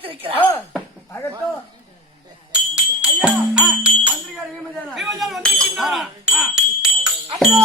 அழைத்திருக்கிறார் அகட்டும் ஐயா மந்திரிகார் ஈமதேனா இவர்கள் வந்திருக்கின்றாரா? ஆ. அண்ணா!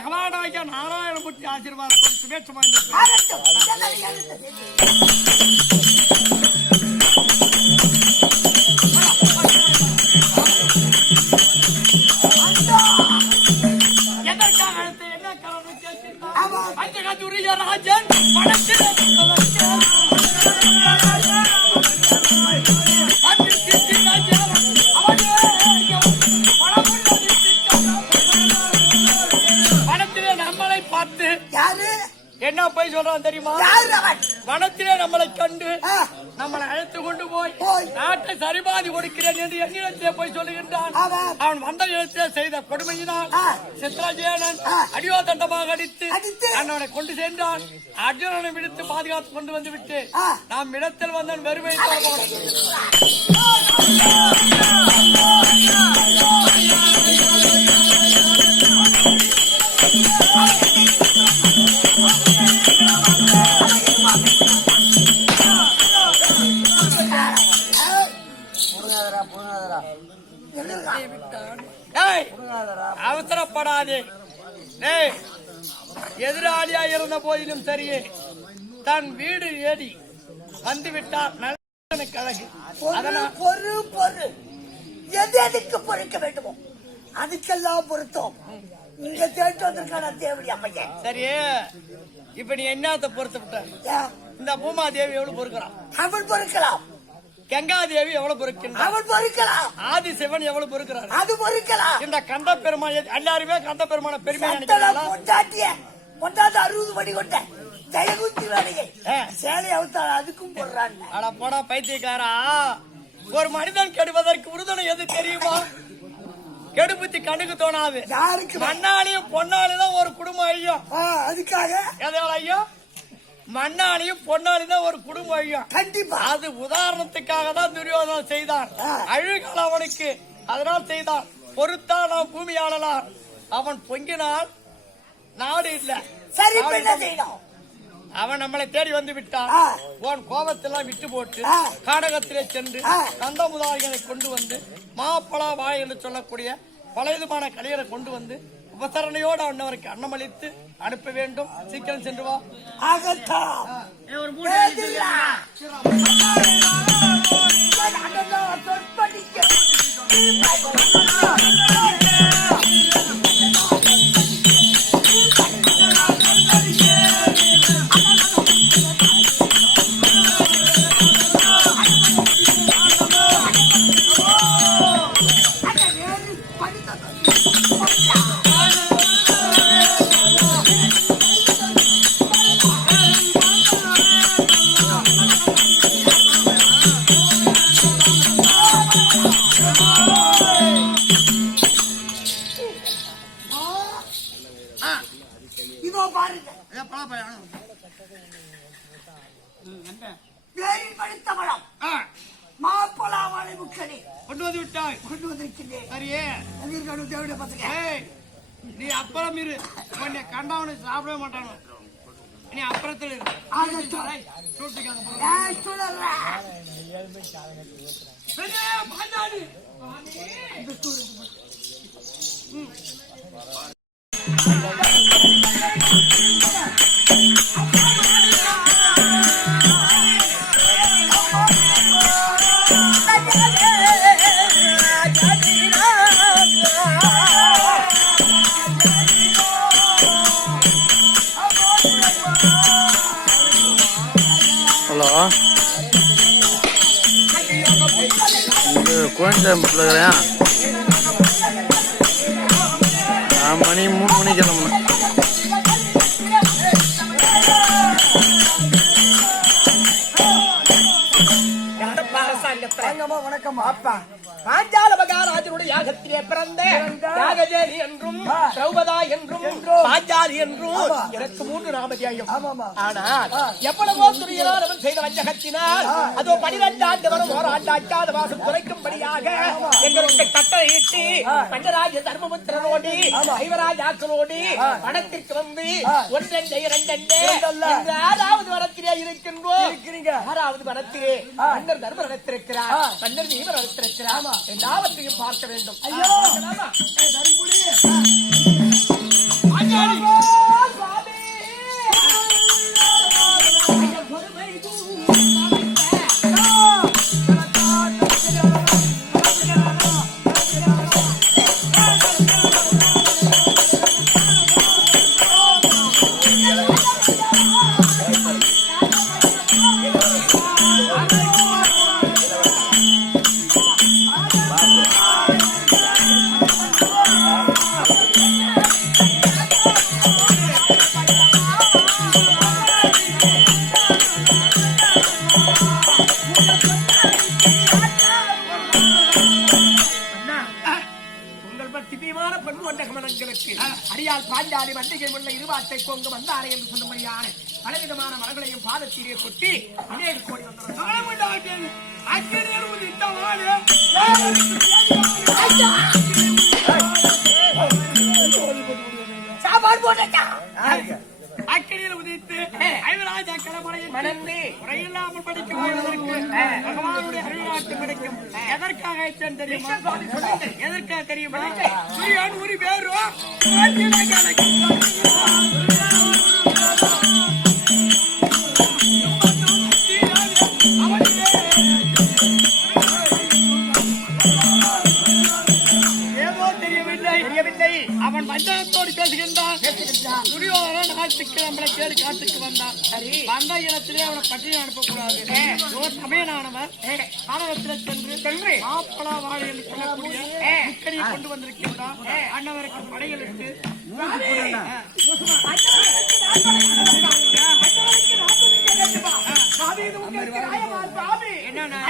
பகவானாகிய நாராயணமூர்த்தி ஆசீர்வாதத்தோடு சுபேட்சமாக. எதற்காக என்ன காரணம் கேட்கின்றார்? ராஜன் பணத்தில் என்ன போய் சொல்றான் தெரியுமா வனத்திலே நம்மளை கண்டு நம்மளை அழைத்து கொண்டு போய். நாட்டை சரிபாதி கொடுக்கிறேன் என்று என்னிடத்திலே போய் சொல்லுகின்றான். அவன் வந்த இடத்திலே செய்த கொடுமையினால். சித்ராஜேனன். அடியோ தண்டமாக அடித்து. அண்ணனை கொண்டு சென்றான் அர்ஜுனனை விடுத்து பாதுகாத்து கொண்டு வந்து விட்டு. நாம் இடத்தில் வந்தான் வெறுமை அவசரப்படாதே. ஏய், எதிராளியா இருந்த போதிலும் சரியே தன் வீடு ஏடி வந்து விட்டார் நல்லவனுக்கு அழகு அதனால் பொறு பொறு. எது எதுக்கு பொறுக்க வேண்டுமோ அதுக்கெல்லாம் பொருத்தம். இங்க தேட்டு வந்திருக்கான தேவடி அப்பையன் சரி இப்ப நீ என்னத்த பொறுத்து விட்ட? இந்த பூமாதேவி எவ்வளவு பொறுக்கிறான் அவன் பொறுக்கலாம். கங்காதேவி எவ்வளவு பொறுக்கின்றான் அவன் பொறுக்கலாம். ஆதி சிவன் எவ்வளவு பொறுக்கிறார் அது பொறுக்கலாம். இந்த கந்த பெருமாள் எல்லாருமே கந்த பெருமான பெருமை பொண்டாட்டிய பொண்டாட்டி அறுபது மணி கொண்ட ஜெயகுந்தி வேலையை. சேலை அவுத்தாள் அதுக்கும் போடுறான் அட போடா பைத்தியக்காரா. ஒரு மனிதன் கெடுவதற்கு உறுதுணை எது தெரியுமா? கெடுபுத்தி கண்ணுக்கு தோணாது. யாருக்கு? மண்ணாலையும் பொன்னாலையும் ஒரு குடும்பம் ஆ, அதுக்காக? எதால ஐயும் மண்ணாலையும் பொன்னாலையும் தான் ஒரு குடும்பம் அழியும் கண்டிப்பா. அது உதாரணத்துக்காக தான் துரியோதனன் செய்தான். அழுகால் அவனுக்கு. அதனால் செய்தான் பொறுத்தான் நாம் பூமி ஆளலாம் அவன் பொங்கினால் நாடு இல்ல. சரி அவன் நம்மளை தேடி வந்து விட்டான். உன் கோபத்தெல்லாம் விட்டு போட்டு. காடகத்திலே சென்று ஆ. கந்தமுதாரிகளை கொண்டு வந்து மாப்பழா வாய் என்று சொல்லக்கூடிய பலவிதமான கலையரை கொண்டு வந்து உபசரணையோடு அன்னவருக்கு அன்னமளித்து அனுப்ப வேண்டும் சீக்கிரம் சென்று வா சொற்படிக்க. முக்கணி கொண்டு வந்து விட்டாய் கொண்டு வந்திருக்கின்றேன் சரியே தேவையான பசங்க நீ அப்புறம் இரு. உன்னை கண்டவனை சாப்பிடவே மாட்டானோ? நீ அப்புறத்தில் இரு. ஆகட்டும். இது கோயம்புத்தூர்ல இருக்கிறேன். நான் மணி மூணு மணிக்கு கிளம்புனேன் வணக்கம்மா அப்பா பாஞ்சால மகாராஜனுடைய யாகத்திலே பிறந்த யாகஜேரி என்றும். திரௌபதா என்றும் என்றும். பாஞ்சாலி என்றும் ஆமா. எனக்கு மூன்று நாமதியாயம் ஆமாமா ஆனால் ஆ. எவ்வளவோ துரியனால் அவன் செய்த வஞ்சகத்தினால் ஆ. அதோ பனிரெண்டு ஆண்டு வரும் ஓராண்டு அட்டாத வாசம் குறைக்கும்படியாக எங்களுக்கு கட்டளையிட்டு ஆ. பஞ்சராஜ தர்மபுத்திரனோடு ஆமா. ஐவராஜாக்களோடு ஆ. பணத்திற்கு வந்து. ஒன்றெண்டு இரண்டெண்டு ஆறாவது வரத்திலே இருக்கின்றோம் இருக்கிறீங்க ஆறாவது வனத்திலே. மன்னர் தர்மர் நடத்திருக்கிறார். மன்னர் நீவர் நடத்திருக்கிறார் எல்லாவற்றையும் பார்க்க வேண்டும். ஐயோ. அடியால் பாஞ்சாலி வண்டிகை உள்ள இருவாட்டை கொங்கு வந்தாரே என்று சொல்லும்படியான பலவிதமான மலங்களையும் பாதத்திலே கொட்டி அநேக கோடி சாப்பாடு போட்டா அக்கினியில் உதித்து ஐவராஜ கடமடையின் மணந்து. குறையில்லாமல் படிக்க வாழ்வதற்கு பகவானுடைய அருள்நாட்டு கிடைக்கும். எதற்காக தெரியுமா? எதற்காக தெரியுமா? உரி பேரும் சரி. வந்த இடத்திலே அவனை பற்றி அனுப்பக்கூடாது ஒரு சமயனானவர் காலகத்தில் சென்று சென்று மாப்பழா வாழை என்று சொல்லக்கூடிய முக்கடியை கொண்டு வந்திருக்கின்றான் அண்ணவருக்கு படையலிட்டு என்னன்னா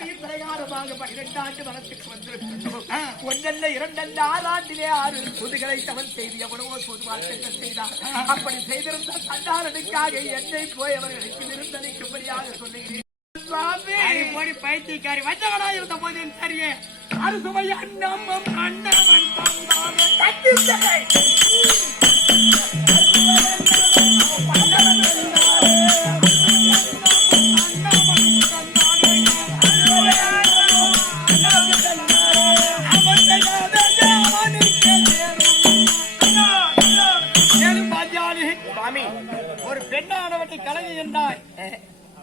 சண்டாரனுடைய வார்த்தையின் பிரகாரமாக பன்னிரெண்டாண்டு வனத்துக்கு வந்திருக்கின்றோம் ஒன்றல்ல இரண்டல்ல ஆறாண்டிலே ஆறு புதுகளை தவன் செய்து எவ்வளவோ பொது பொதுவாக செய்தார் அப்படி செய்திருந்த தண்டாரனுக்காக என்னை போய் அவர்களுக்கு விருந்தளிக்கும்படியாக சொல்லுகிறேன் பைத்தியக்காரி வந்தவனா இருந்த போது சரியே அறுசுவை அண்ணமும் அண்ணவன் தந்தானே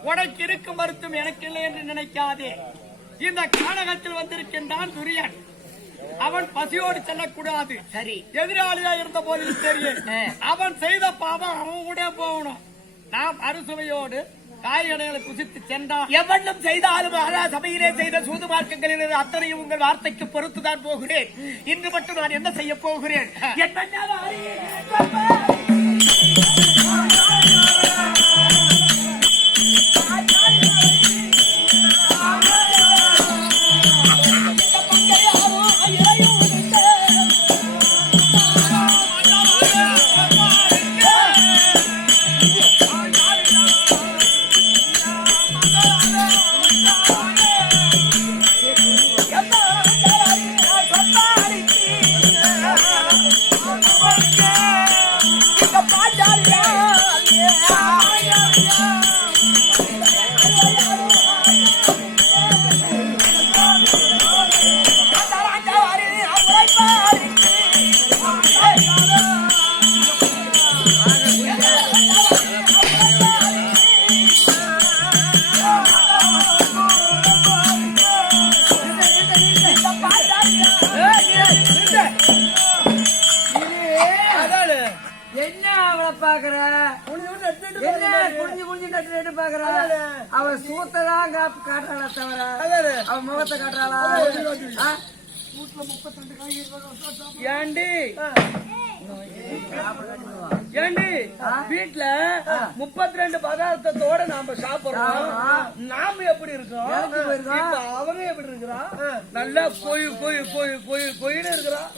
உனக்கு இருக்கும் மருத்துவம் எனக்கு இல்லை என்று நினைக்காதே. இந்த கானகத்தில் வந்திருக்கின்றான் துரியன். அவன் பசியோடு செல்லக்கூடாது. சரி. எதிராளியா இருந்த போதிலும் தெரியும். அவன் செய்த பாவம் அவன் கூட போகணும். நாம் அறுசுவையோடு காய்கடைகளை குசித்து சென்றான் எவண்ணம் செய்தாலும் ஆனா சபையிலே செய்த சூது மார்க்கங்களில் அத்தனையும் உங்கள் வார்த்தைக்கு பொறுத்துதான் போகிறேன். இன்று மட்டும் நான் என்ன செய்ய போகிறேன்? என்ன காட்டுறாளா தவிர அவ முகத்தை காட்டுறாளா? ஏண்டி? ஏண்டி? வீட்டுல முப்பத்தி ரெண்டு பதார்த்தத்தோட நாம சாப்பிடுறோம். நாம எப்படி இருக்கோம்? எப்படி அவங்க எப்படி இருக்கிறான் நல்லா கொய் கொய் கொய் கொய் கொயின்னு இருக்கிறான்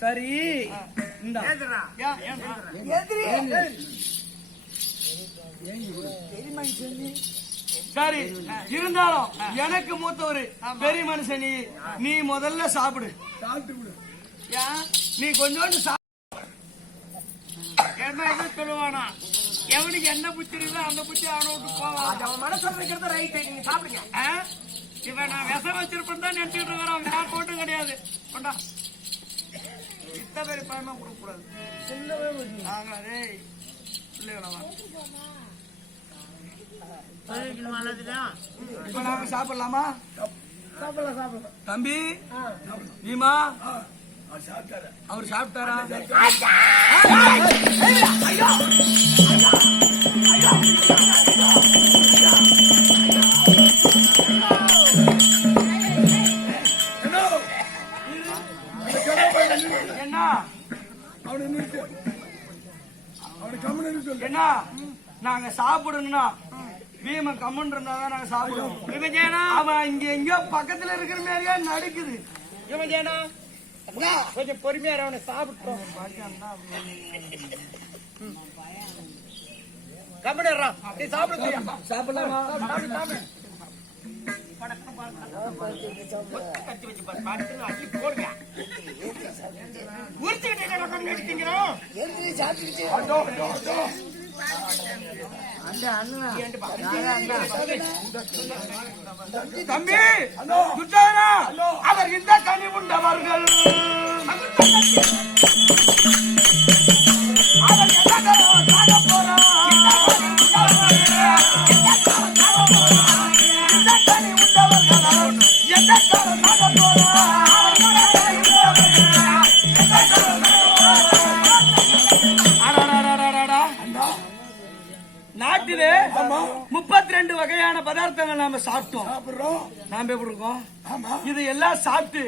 சரி. இந்த? சரி. இருந்தாலும் எனக்கு மூத்தவரு பெரிய மனுஷன் நீ. முதல்ல சாப்பிடு. ஏன் நீ கொஞ்சோண்டு சாப்பிடு சொல்லுவானா? எவனுக்கு என்ன புத்தி இருக்குதோ அந்த புத்தி அவனை விட்டு போவான். அவன் மனசுல இருக்கிறது ரைட் நீங்க சாப்பிடுங்க? இவன் நான் விஷம் வச்சிருப்பேன் தான் நினைச்சிட்டு இருக்கிறான். வேற போட்டும் கிடையாது. கொண்டா. இத்த பேர் பயமா கொடுக்க கூடாது நாங்களா டேய் பிள்ளைகளா வா. இப்ப நாம சாப்பிடலாமா? தம்பி நீமா? அவர் சாப்பிட்டாரா? பீமன் கம்மன் இருந்தா தான் நாங்க சாப்பிடுவோம் அவன் இங்க எங்கயோ பக்கத்துல இருக்கிற மாதிரியா நடிக்குது. விபஜேனா கொஞ்சம் பொறுமையா அவனை சாப்பிட்டோம் கம்பெனிடுறா நீ சாப்பிடுறியா சாப்பிடலாமா? சாப்பிடு தம்பி அவர் இந்த கனி உண்டவர்கள். முப்பத்தி ரெண்டு வகையான பதார்த்தங்கள் நாம சாப்பிட்டோம். சாப்பிடுறோம். நாம எப்படி இருக்கோம்? ஆமா. இது எல்லாம் சாப்பிட்டு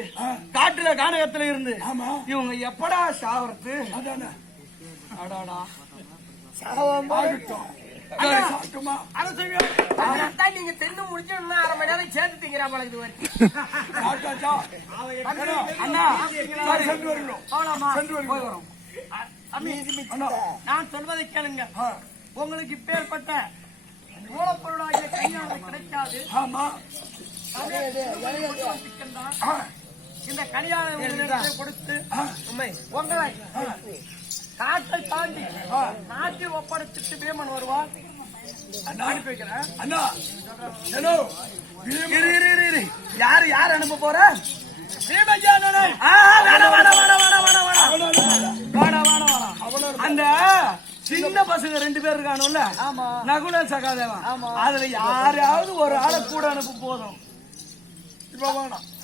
காட்டுல கானகத்துல இருந்து ஆமா. இவங்க எப்படா சாவறது? அதானே. அடாடா. அதான் நீங்க தின்னு முடிச்சு இன்னும் அரை மணி நேரம் சேர்த்து திங்கிறா வரைக்கும். போய் வரோம். அம்மி, நான் சொல்வதை கேளுங்க. உங்களுக்கு இப்பேற்பட்ட மூலப்பொருளாகிய கையாளர் கிடைக்காது. ஆமா. இந்த உங்களிடத்திலே கொடுத்து உங்களை காட்டை தாண்டி நாட்டில் ஒப்படைச்சிட்டு பீமன் வருவார். அனுப்பி வைக்கிறேன். அண்ணா. ஹலோ. இரு இரு இரு இரு. யாரு யார் அனுப்ப போற? பீமஜானனே ரெண்டு பேர் இருக்கானுல்ல? நகுலன் சகாதேவன். அதுல யாராவது ஒரு ஆளை கூட அனுப்ப போதும்.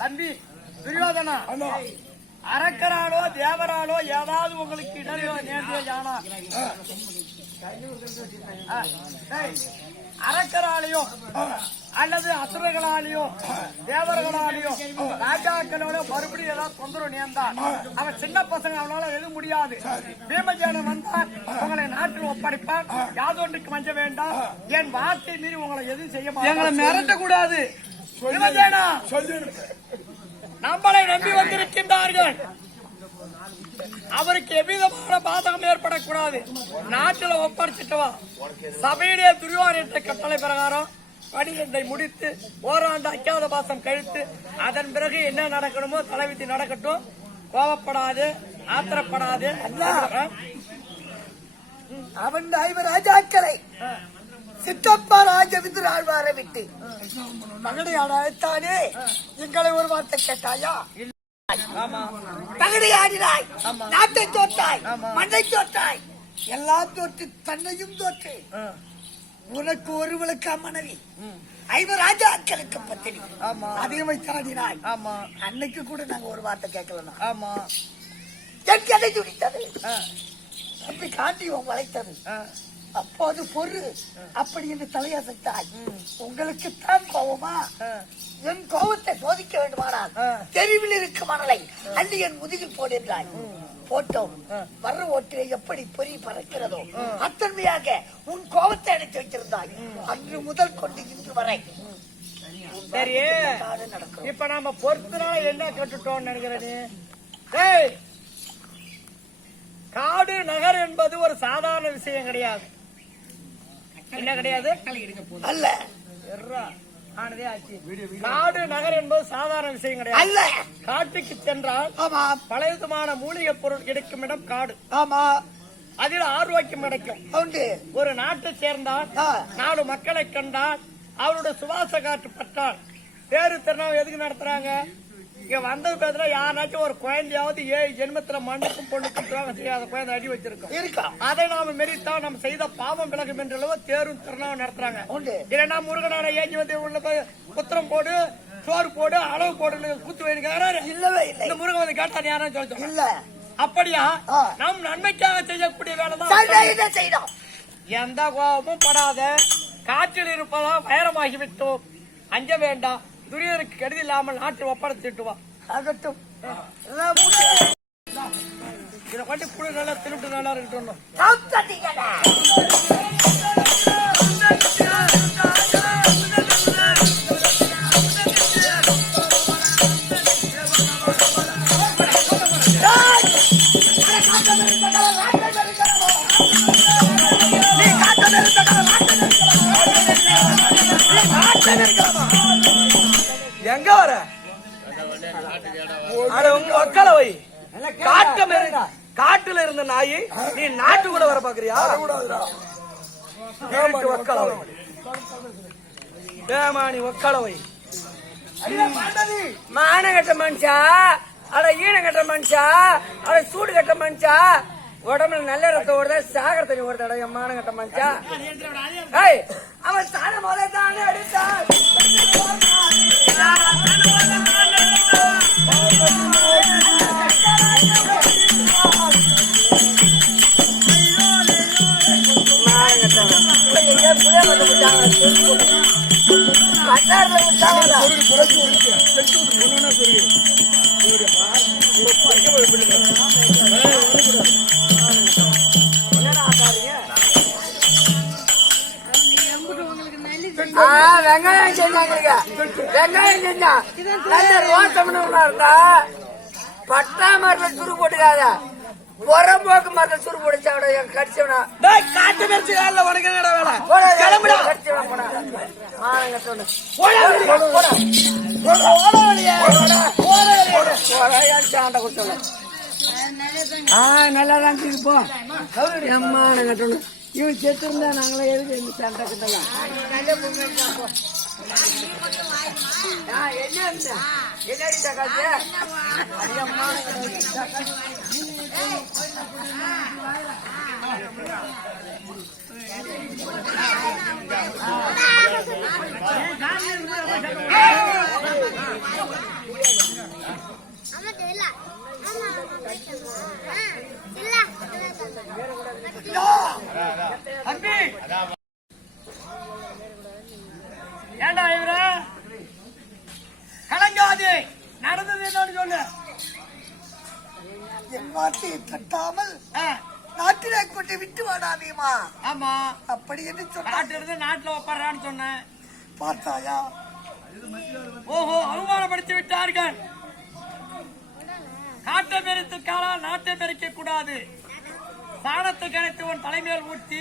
தம்பி துரியோதனா. அரக்கராலோ தேவராலோ ஏதாவது உங்களுக்கு இடரையோ நேர்ந்தியோ யானா? அரக்கராலேயோ. அல்லது அசுரர்களாலேயோ தேவர்களாலேயோ ராஜாக்களோட மறுபடியும் ஏதாவது தொந்தரவு நேர்ந்தால் அவன் சின்ன பசங்க அவனால எதுவும் முடியாது. பீமஜேனன் வந்தால் உங்களை நாட்டில் ஒப்படைப்பான் யாதொன்றுக்கு மஞ்ச வேண்டாம். என் வார்த்தை மீறி உங்களை எதுவும் செய்ய மாட்டேன் எங்களை மிரட்ட கூடாது நம்மளை நம்பி வந்திருக்கின்றார்கள். அவருக்கு எவ்விதமான பாதகம் ஏற்படக்கூடாது. நாட்டில் ஒப்படைச்சிட்டு வா. சபையிலே துரியோனிட்ட கட்டளை பிரகாரம் பணிகளை முடித்து ஓராண்டு அக்காத பாசம் கழித்து அதன் பிறகு என்ன நடக்கணுமோ தலைவிதி நடக்கட்டும். கோவப்படாது ஆத்திரப்படாது. அவன் ஐவர் ராஜாக்களை சித்தப்பா ராஜவிந்து ஆழ்வாரை விட்டு. மகனையாட அழைத்தானே? எங்களை ஒரு வார்த்தை கேட்டாயா? தகடி ஆடினாய் நாட்டை தோற்றாய் மண்ணை தோற்றாய் எல்லாம் தோற்று தன்னையும் தோற்று. உனக்கு ஒருவளுக்கு மனைவி ஐவர் ராஜாக்களுக்கு பத்தினி. அதையும் வைத்து ஆடினாய் அன்னைக்கு கூட நாங்க ஒரு வார்த்தை கேட்கலாம் ஆமா. என் கதை துடித்தது. தம்பி காண்டியம் வளைத்தது. அப்போது பொறு. அப்படி என்று தலையசைத்தாய். உங்களுக்கு தான் கோபமா என் கோபத்தை சோதிக்க வேண்டுமானால் தெருவில் இருக்கும் மணலை அள்ளி என் முதுகில் போடுகிறாய் போட்டோம். வர்ற ஓட்டிலே எப்படி பொறி பறக்கிறதோ அத்தன்மையாக உன் கோபத்தை அணைத்து வைத்திருந்தாய் அன்று முதல் கொண்டு இன்று வரை. சரி. காது நடக்கும் இப்ப நாம பொறுத்தனால என்ன கட்டுட்டோம்னு நினைக்கிறேன் டேய், காடு நகர் என்பது ஒரு சாதாரண விஷயம் கிடையாது. என்ன கிடையாது? அல்ல. ஆனதே ஆச்சு. காடு நகர் என்பது சாதாரண விஷயம் கிடையாது. அல்ல. காட்டுக்கு சென்றால் ஆமா. பலவிதமான மூலிகை பொருள் கிடைக்கும் இடம் காடு. ஆமா. அதில் ஆரோக்கியம் கிடைக்கும். ஒரு நாட்டை சேர்ந்தால். நாலு மக்களை கண்டால் அவருடைய சுவாச காற்று பட்டால் பேரு திருநாள் எதுக்கு நடத்துறாங்க? இங்க வந்தது பேசுற யாராச்சும் ஒரு குழந்தையாவது ஏழு ஜென்மத்துல மண்ணுக்கும் பொண்ணுக்கும் துரோகம் செய்யாத குழந்தை அடி வச்சிருக்கோம். இருக்கா? அதை நாம மெரித்தா நம்ம செய்த பாவம் விலகும் என்ற அளவு தேரும் திருநாவும் நடத்துறாங்க. இல்லைன்னா முருகனான ஏஞ்சி வந்து உள்ள போய் குத்திரம் போடு சோறு போடு அளவு போடு குத்து வைக்கிறாரு இல்லவே இல்லை. இந்த முருகன் வந்து கேட்டா யாரும் சொல்ல இல்ல. அப்படியா. நம் நன்மைக்காக செய்யக்கூடிய வேலை தான். செய்யணும் எந்த கோபமும் படாத காற்றில் இருப்பதா வைரமாகிவிட்டோம். அஞ்ச வேண்டாம். துரியருக்கு கெடுதி இல்லாமல் நாட்டில் ஒப்படைச்சிட்டு வா ஆகட்டும். இதை கொண்டு புழு நல்லா திருட்டு நல்லா இருக்கட்டும் சாப்பிட்டீங்களா? டேய்! ஒக்கல வை. காட்டம் காட்டுல இருந்த நாய் நீ நாட்டு கூட வர பாக்குறியா? வீட்டு ஒக்கல வை. ஏமாணி ஒக்கல வை. மானகட்ட மனுஷா? அட ஈனகட்ட மனுஷா? அட சூடு கட்ட மனுஷா? உடம்புல நல்ல ரத்தம் ஓடுதா? சாகர தண்ணி ஓடுதாடா என் மானகட்ட மனுஷா? அவன் தானே முதல்ல தானே அடித்தான். வெங்காயம் செஞ்சாங்க வெங்காயம் செஞ்சா ரோட்டம்னு இருந்தா பட்டா மரத்துல சுரு போட்டுக்காத. புறம்போக்கு மரத்துல சுரு போட்டு சாப்பிட கடிச்சவனா காட்டு மிரட்சி வேலை உனக்கு என்னடா வேலை போடா, கிளம்புடா. கடிச்சவனா போடா. மானங்க சொல்லு. போடா. போடா. போடா வெளியே. போடா வெளியே. போடா, ஏன் சாண்டை கொடுத்தவன? ஆ நல்லா தான் இருக்குது போ எம்மா நாங்க சொல்லு இவன் செத்து இருந்தா நாங்களே எதுக்கு இந்த சண்டை கிட்டலாம் ஆ, என்ன இருந்த? என்னடி தக்காளி? அடியம்மா, அம்மா தெரியல ஆமா ஆ இல்ல தம்பி ஏண்டா இவர கலங்காது நடந்தது என்னன்னு சொல்லு என் வார்த்தையை தட்டாமல் நாட்டிலே கொண்டு விட்டு வாடாதீமா ஆமா. அப்படி என்று நாட்டு இருந்து நாட்டுல உட்காரான்னு சொன்னேன். பார்த்தாயா? ஓஹோ அவமானப்படுத்தி விட்டார்கள். காட்டை மெரித்துக்காரா நாட்டை மெரிக்க கூடாது. சாணத்தை கரைத்து உன் தலைமையில் ஊற்றி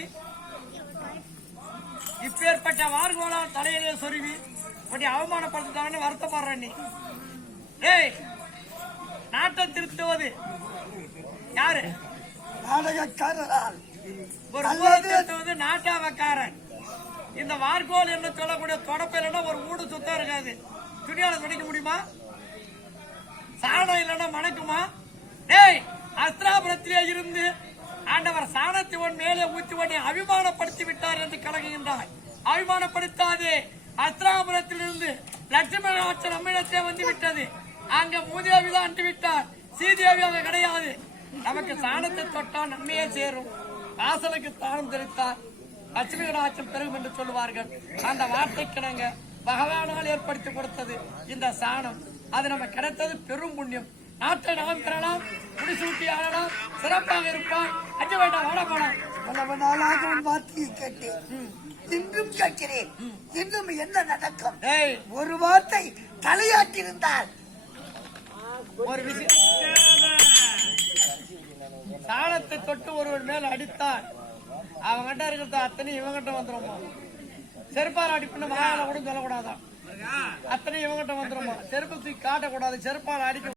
இப்பேற்பட்ட வார்கோலால் தலையிலே சொருவி உன்னை அவமானப்படுத்தான்னு வருத்தப்படுற நீ. ஏய் நாட்டை திருத்துவது யாரு? நாடகக்காரரால். ஒரு ஊரை திருத்துவது நாட்டாவக்காரன் இந்த வார்கோல் என்று சொல்லக்கூடிய தொடப்பில் ஒரு ஊடு சுத்தம் இருக்காது. துணியால துடைக்க முடியுமா? சாணம் இல்லைன்னா மணக்குமா? டேய் அஸ்திராபுரத்திலே இருந்து ஆண்டவர் சாணத்தை உன் மேலே ஊற்றி உன்னை அபிமானப்படுத்தி விட்டார் என்று கலங்குகின்றாய். அபிமானப்படுத்தாதே. அஸ்திராபுரத்திலிருந்து லட்சுமி ஆட்சி நம்மிடத்தே வந்து விட்டது. அங்க மூதேவி தான் விட்டார். சீதேவி அங்க கிடையாது. நமக்கு சாணத்தை தொட்டால் நன்மையே சேரும். வாசலுக்கு தானம் தெரித்தார் லட்சுமி கடாட்சம் பெருகும் என்று சொல்லுவார்கள். அந்த வார்த்தைக்கிணங்க பகவானால் ஏற்படுத்தி கொடுத்தது இந்த சாணம். அது நம்ம கிடைத்தது பெரும் புண்ணியம். நாட்டை நாம் பெறலாம் முடிசூட்டி ஆளலாம் சிறப்பாக இருப்பான் அஞ்ச வேண்டாம் வாழ போலாம் பல நாளாக உன் வார்த்தையை கேட்டேன் இன்றும் கேட்கிறேன். இன்னும் என்ன நடக்கும்? ஒரு வார்த்தை தலையாட்டிருந்தால் ஒரு விஷயம். சாணத்தை தொட்டு ஒருவர் மேல் அடித்தால் அவங்கிட்ட இருக்கிறது அத்தனை இவங்கிட்ட வந்துருமா? செருப்பால் அடிப்புன்னு வாயால கூட சொல்லக்கூடாதான். அத்தனை இவங்கிட்ட வந்துருமா? செருப்பு தூக்கி காட்டக்கூடாது. செருப்பால் அடிக்க